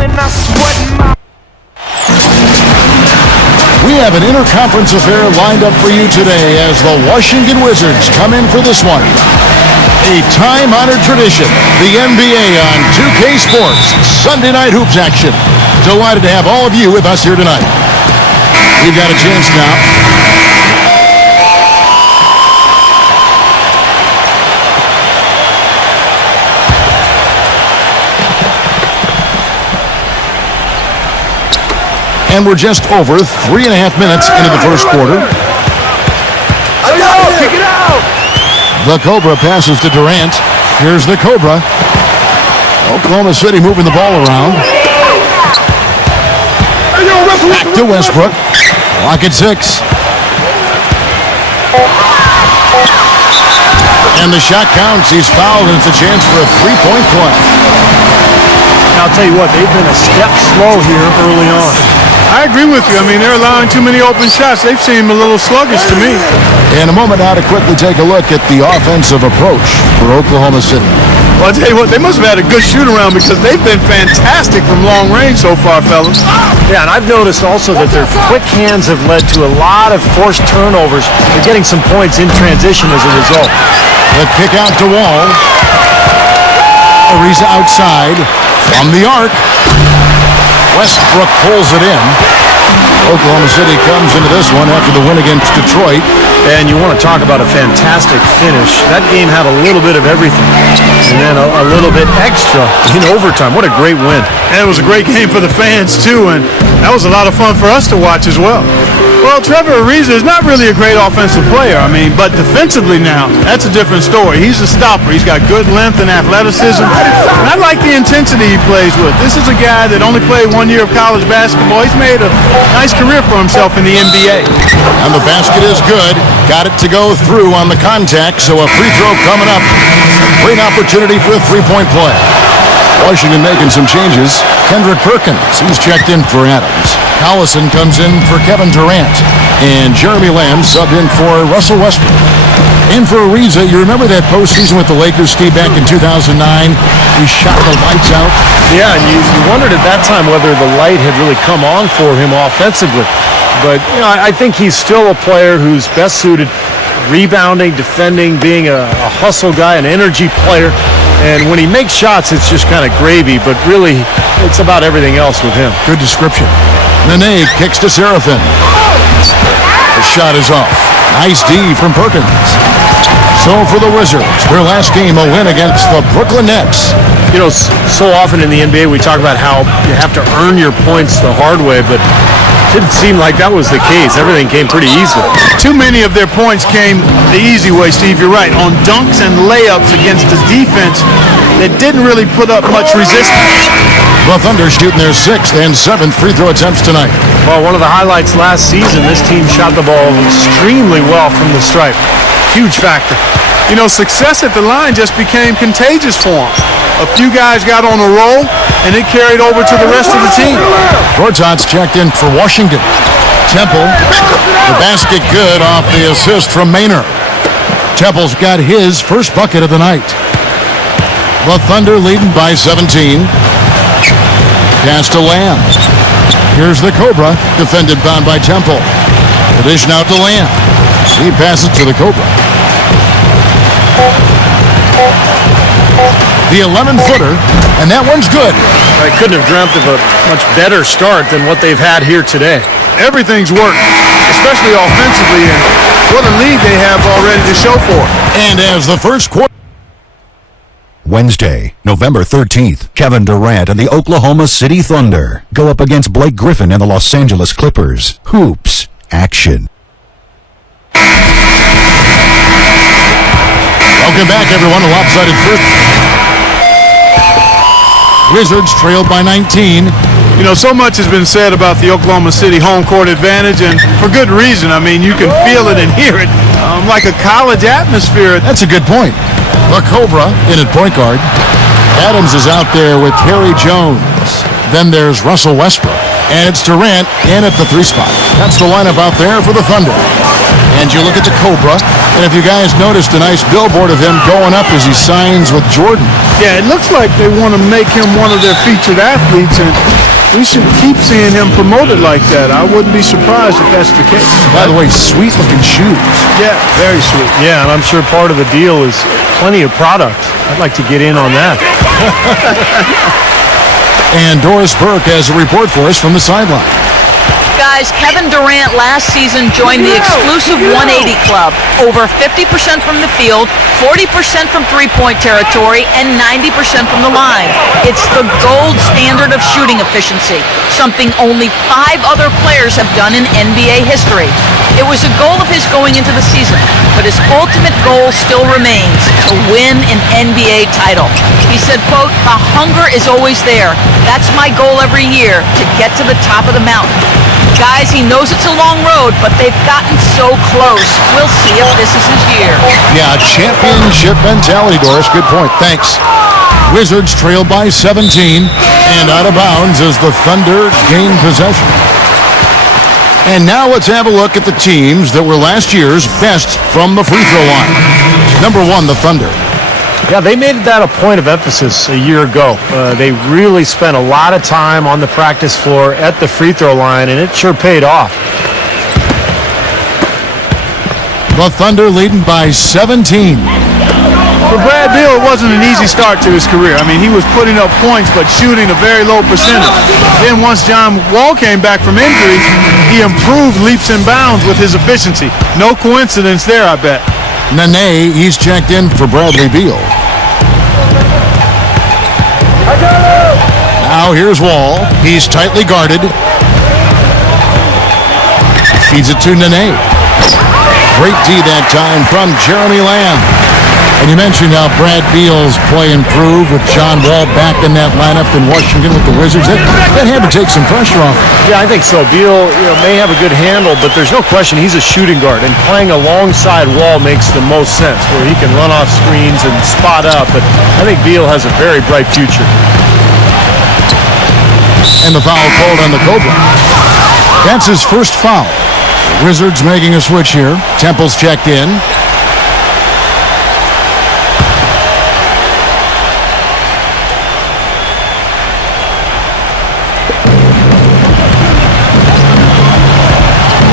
and I sweat my... We have an interconference affair lined up for you today as the Washington Wizards come in for this one. A time-honored tradition, the NBA on 2K Sports, Sunday night hoops action. Delighted to have all of you with us here tonight. We've got a chance now. And we're just over 3.5 minutes into the first quarter. Kick it out! The Cobra passes to Durant. Here's the Cobra. Oklahoma City moving the ball around. Back to Westbrook. Clock at 6. And the shot counts. He's fouled, and it's a chance for a three-point play. I'll tell you what, they've been a step slow here early on. I agree with you. I mean, they're allowing too many open shots. They've seemed a little sluggish to me. In a moment now to quickly take a look at the offensive approach for Oklahoma City. Well, I'll tell you what, they must have had a good shoot-around because they've been fantastic from long range so far, fellas. Yeah, and I've noticed also that their quick hands have led to a lot of forced turnovers. They're getting some points in transition as a result. The kick out to Wall. Ariza outside from the arc. Westbrook pulls it in. Oklahoma City comes into this one after the win against Detroit. And you want to talk about a fantastic finish. That game had a little bit of everything. And then a little bit extra in overtime. What a great win. And it was a great game for the fans, too, and that was a lot of fun for us to watch as well. Well, Trevor Ariza is not really a great offensive player, but defensively now, that's a different story. He's a stopper. He's got good length and athleticism, and I like the intensity he plays with. This is a guy that only played 1 year of college basketball. He's made a nice career for himself in the NBA. And the basket is good. Got it to go through on the contact, so a free throw coming up. Great opportunity for a three-point play. Washington making some changes. Kendrick Perkins, he's checked in for Adams. Collison comes in for Kevin Durant. And Jeremy Lamb subbed in for Russell Westbrook. In for Ariza, you remember that postseason with the Lakers, Steve, back in 2009? He shot the lights out. Yeah, and you wondered at that time whether the light had really come on for him offensively. But, I think he's still a player who's best suited rebounding, defending, being a hustle guy, an energy player. And when he makes shots, it's just kind of gravy, but really, it's about everything else with him. Good description. Nene kicks to Seraphin. The shot is off. Nice D from Perkins. So for the Wizards, their last game, a win against the Brooklyn Nets. So often in the NBA, we talk about how you have to earn your points the hard way, but it didn't seem like that was the case. Everything came pretty easily. Too many of their points came the easy way, Steve. You're right. On dunks and layups against a defense that didn't really put up much resistance. The Thunder shooting their 6th and 7th free throw attempts tonight. Well, one of the highlights last season, this team shot the ball extremely well from the stripe. Huge factor. Success at the line just became contagious for them. A few guys got on a roll, and it carried over to the rest of the team. Gortat's checked in for Washington. Temple, the basket good off the assist from Maynard. Temple's got his first bucket of the night. The Thunder leading by 17. Pass to Lamb. Here's the Cobra, defended bound by Temple. The dish now to Lamb. He passes to the Cobra. The 11-footer, and that one's good. I couldn't have dreamt of a much better start than what they've had here today. Everything's worked, especially offensively, and what a lead they have already to show for it. And as the first quarter... Wednesday, November 13th, Kevin Durant and the Oklahoma City Thunder go up against Blake Griffin and the Los Angeles Clippers. Hoops action. Welcome back, everyone. A lopsided first. Wizards trailed by 19. So much has been said about the Oklahoma City home court advantage, and for good reason. You can feel it and hear it like a college atmosphere. That's a good point. The Cobra in at point guard. Adams is out there with Harry Jones. Then there's Russell Westbrook. And it's Durant in at the 3 spot. That's the lineup out there for the Thunder. And you look at the Cobra, and if you guys noticed a nice billboard of him going up as he signs with Jordan. Yeah, it looks like they want to make him one of their featured athletes, and we should keep seeing him promoted like that. I wouldn't be surprised if that's the case. By the way, sweet-looking shoes. Yeah, very sweet. Yeah, and I'm sure part of the deal is plenty of product. I'd like to get in on that. And Doris Burke has a report for us from the sideline. Guys, Kevin Durant last season joined the exclusive 180 club. Over 50% from the field, 40% from three-point territory, and 90% from the line. It's the gold standard of shooting efficiency, something only 5 other players have done in NBA history. It was a goal of his going into the season, but his ultimate goal still remains, to win an NBA title. He said, quote, "The hunger is always there. That's my goal every year, to get to the top of the mountain." Guys, he knows it's a long road, but they've gotten so close. We'll see if this is his year. Yeah, championship mentality, Doris. Good point. Thanks. Wizards trailed by 17 and out of bounds as the Thunder gain possession. And now let's have a look at the teams that were last year's best from the free throw line. Number 1, the Thunder. Yeah, they made that a point of emphasis a year ago. They really spent a lot of time on the practice floor at the free throw line, and it sure paid off. The Thunder leading by 17. For Brad Beal, it wasn't an easy start to his career. I mean, he was putting up points, but shooting a very low percentage. Then once John Wall came back from injury, he improved leaps and bounds with his efficiency. No coincidence there, I bet. Nene, he's checked in for Bradley Beal. Now here's Wall. He's tightly guarded. Feeds it to Nene. Great D that time from Jeremy Lamb. And you mentioned how Brad Beal's play improved with John Wall back in that lineup in Washington with the Wizards. That had to take some pressure off. Yeah, I think so. Beal may have a good handle, but there's no question he's a shooting guard, and playing alongside Wall makes the most sense, where he can run off screens and spot up. But I think Beal has a very bright future. And the foul called on the Cobra. That's his first foul. The Wizards making a switch here. Temple's checked in.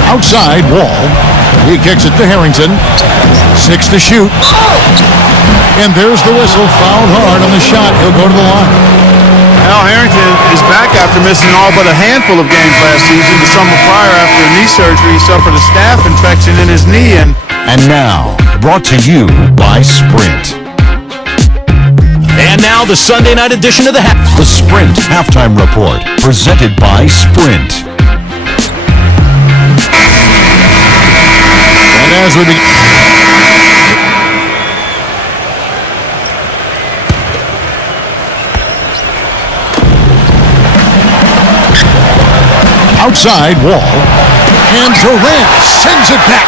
Outside, Wall. He kicks it to Harrington. 6 to shoot. And there's the whistle. Fouled hard on the shot. He'll go to the line. Al Harrington is back after missing all but a handful of games last season. The summer prior, after a knee surgery, he suffered a staph infection in his knee. And now, brought to you by Sprint. And now the Sunday night edition of the The Sprint Halftime Report, presented by Sprint. And as we begin... Outside, Wall. And Durant sends it back.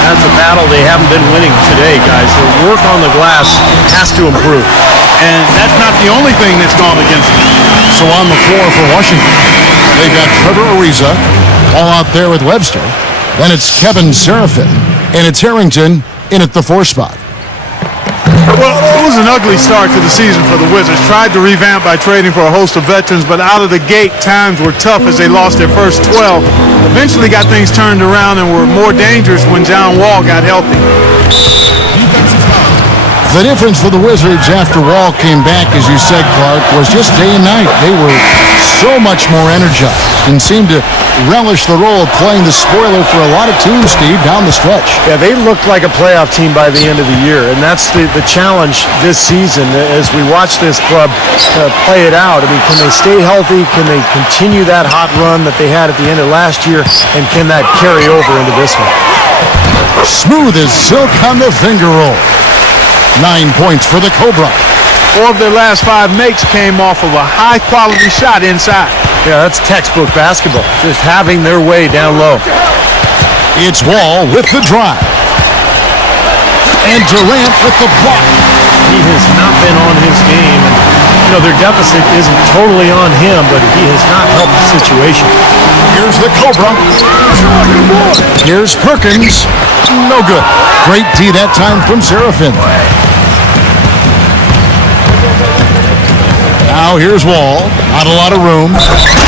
That's a battle they haven't been winning today, guys. Their work on the glass has to improve. And that's not the only thing that's gone against them. So on the floor for Washington, they've got Trevor Ariza all out there with Webster. Then it's Kevin Seraphin, and it's Harrington in at the 4 spot. Well, it was an ugly start to the season for the Wizards. Tried to revamp by trading for a host of veterans, but out of the gate, times were tough as they lost their first 12. Eventually got things turned around and were more dangerous when John Wall got healthy. The difference for the Wizards after Wall came back, as you said, Clark, was just day and night. They were so much more energized and seemed to relish the role of playing the spoiler for a lot of teams, Steve, down the stretch. Yeah, they looked like a playoff team by the end of the year, and that's the challenge this season as we watch this club play it out. I mean, can they stay healthy? Can they continue that hot run that they had at the end of last year? And can that carry over into this one? Smooth as silk on the finger roll. 9 points for the Cobra. 4 of their last 5 makes came off of a high-quality shot inside. Yeah, that's textbook basketball, just having their way down low. It's Wall with the drive. And Durant with the block. He has not been on his game. You know, their deficit isn't totally on him, but he has not helped the situation. Here's the Cobra. Here's Perkins. No good. Great D that time from Seraphin. Now here's Wall. Not a lot of room.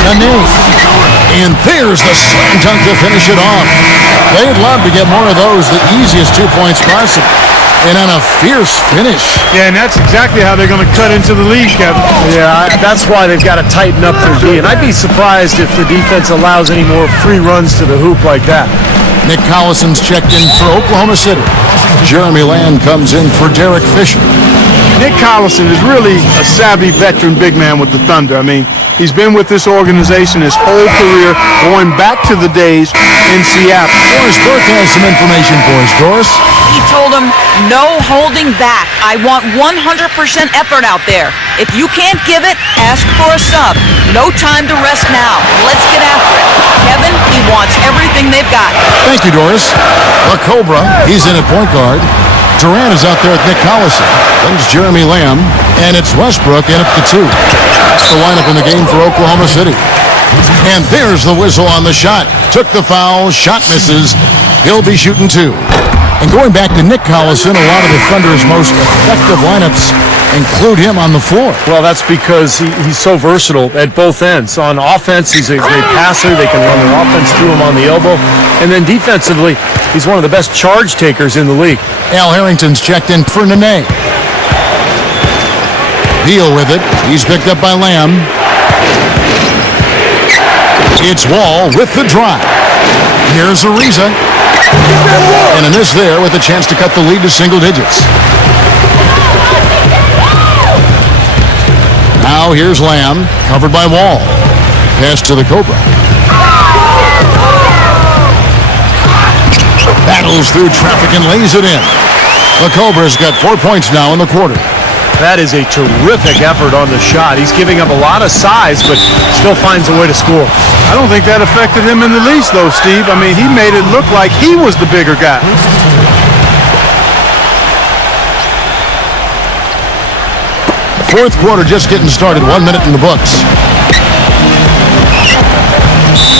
Nene. And there's the slam dunk to finish it off. They'd love to get more of those, the easiest 2 points possible. And on a fierce finish. Yeah, and that's exactly how they're going to cut into the lead, Kevin. Yeah, that's why they've got to tighten up their D. And I'd be surprised if the defense allows any more free runs to the hoop like that. Nick Collison's checked in for Oklahoma City. Jeremy Lamb comes in for Derek Fisher. Nick Collison is really a savvy veteran big man with the Thunder. I mean, he's been with this organization his whole career, going back to the days in Seattle. Doris Burke has some information for us. Doris? He told him, no holding back. I want 100% effort out there. If you can't give it, ask for a sub. No time to rest now. Let's get after it. Kevin, he wants everything they've got. Thank you, Doris. The Cobra, he's in at point guard. Durant is out there with Nick Collison. There's Jeremy Lamb, and it's Westbrook in at the 2. That's the lineup in the game for Oklahoma City. And there's the whistle on the shot. Took the foul, shot misses. He'll be shooting 2. And going back to Nick Collison, a lot of the Thunder's most effective lineups include him on the floor. Well, that's because he's so versatile at both ends. On offense, he's a great passer. They can run their offense through him on the elbow. And then defensively, he's one of the best charge takers in the league. Al Harrington's checked in for Nene. Beal with it. He's picked up by Lamb. It's Wall with the drive. Here's Ariza. And a miss there with a chance to cut the lead to single digits. Now here's Lamb, covered by Wall. Pass to the Cobra. Battles through traffic and lays it in. The Cobra's got 4 points now in the quarter. That is a terrific effort on the shot. He's giving up a lot of size, but still finds a way to score. I don't think that affected him in the least, though, Steve. I mean, he made it look like he was the bigger guy. Fourth quarter just getting started. 1 minute in the books.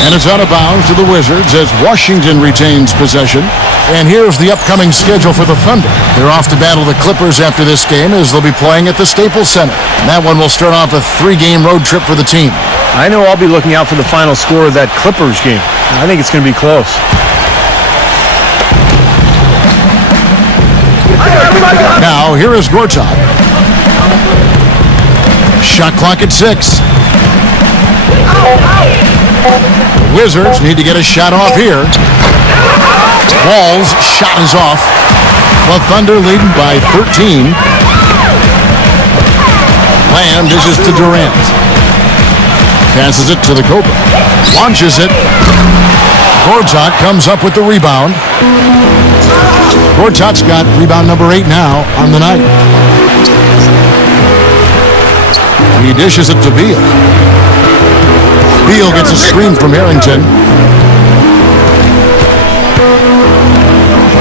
And it's out of bounds to the Wizards as Washington retains possession. And here's the upcoming schedule for the Thunder. They're off to battle the Clippers after this game as they'll be playing at the Staples Center. And that one will start off a 3-game road trip for the team. I know I'll be looking out for the final score of that Clippers game. I think it's going to be close. Now, here is Gortat. Shot clock at 6. The Wizards need to get a shot off here. Wall's shot is off. The Thunder leading by 13. Lamb dishes to Durant. Passes it to the Cobra. Launches it. Gortat comes up with the rebound. Gortat's got rebound number 8 now on the night. He dishes it to Beal. Beal gets a screen from Harrington.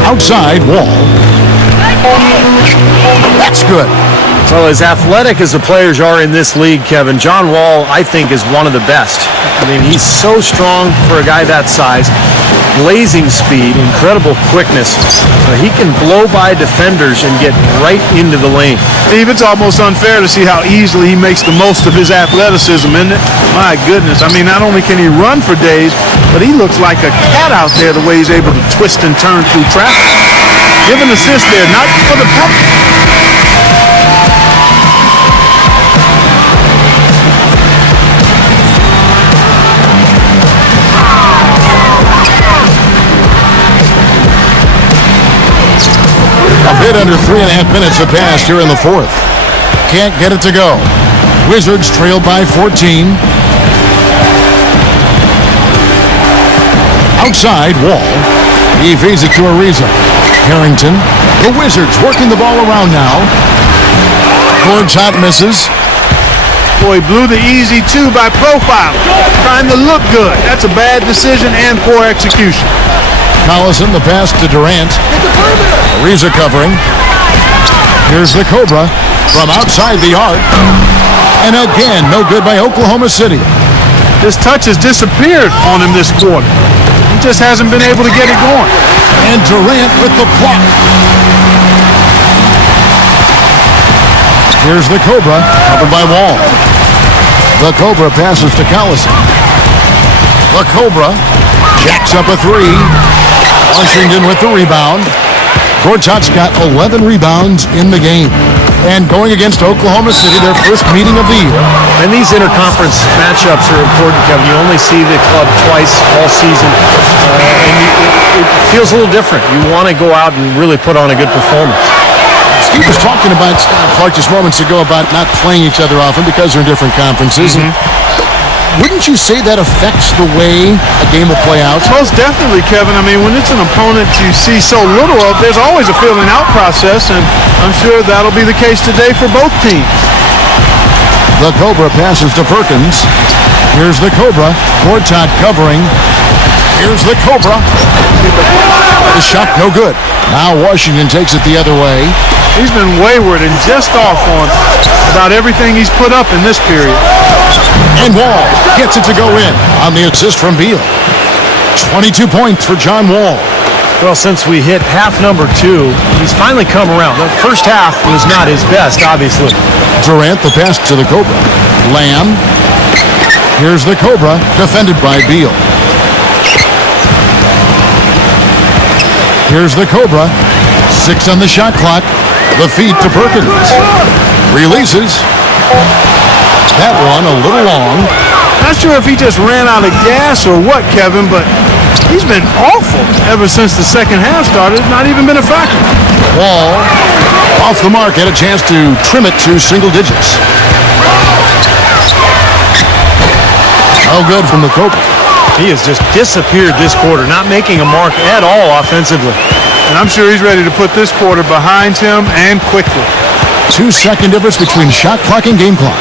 Outside, Wall. That's good. Well, as athletic as the players are in this league, Kevin, John Wall, I think, is one of the best. I mean, he's so strong for a guy that size. Blazing speed, incredible quickness. He can blow by defenders and get right into the lane. Steve, it's almost unfair to see how easily he makes the most of his athleticism, isn't it? My goodness. I mean, not only can he run for days, but he looks like a cat out there the way he's able to twist and turn through traffic. Give an assist there, not for the public. A bit under 3.5 minutes have passed here in the fourth. Can't get it to go. Wizards trail by 14. Outside, Wall. He feeds it to Ariza. Harrington. The Wizards working the ball around now. Gortat misses. Boy, blew the easy 2 by profile. Trying to look good. That's a bad decision and poor execution. Collison, the pass to Durant. Ariza covering. Here's the Cobra from outside the arc. And again, no good by Oklahoma City. This touch has disappeared on him this quarter. He just hasn't been able to get it going. And Durant with the block. Here's the Cobra, covered by Wall. The Cobra passes to Collison. The Cobra jacks up a three. Washington with the rebound. Gortat's got 11 rebounds in the game. And going against Oklahoma City, their first meeting of the year. And these interconference matchups are important, Kevin. You only see the club twice all season. It feels a little different. You want to go out and really put on a good performance. Steve was talking about, Clark, just moments ago about not playing each other often because they're in different conferences. Wouldn't you say that affects the way a game will play out? Most definitely, Kevin. I mean, when it's an opponent you see so little of, there's always a feeling out process, and I'm sure that'll be the case today for both teams. The Cobra passes to Perkins. Here's the Cobra. Gortat covering. Here's the Cobra. The shot no good. Now Washington takes it the other way. He's been wayward and just off on about everything he's put up in this period. And Wall gets it to go in on the assist from Beal. 22 points for John Wall. Well, since we hit half number 2, he's finally come around. The first half was not his best, obviously. Durant, the pass to the Cobra. Lamb. Here's the Cobra, defended by Beal. Here's the Cobra. 6 on the shot clock. The feed to Perkins. Releases. That one a little long. Not sure if he just ran out of gas or what, Kevin, but he's been awful ever since the second half started. Not even been a factor. Wall off the mark, had a chance to trim it to single digits. No good from the Cobra. He has just disappeared this quarter, not making a mark at all offensively. And I'm sure he's ready to put this quarter behind him and quickly. 2-second difference between shot clock and game clock.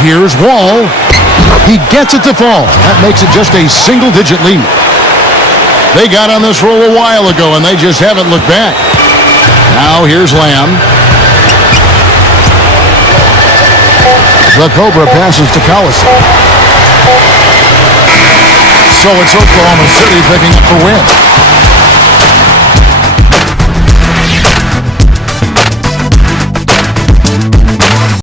Here's Wall. He gets it to fall. That makes it just a single-digit lead. They got on this roll a while ago, and they just haven't looked back. Now here's Lamb. The Cobra passes to Collison. So it's Oklahoma City picking up the win.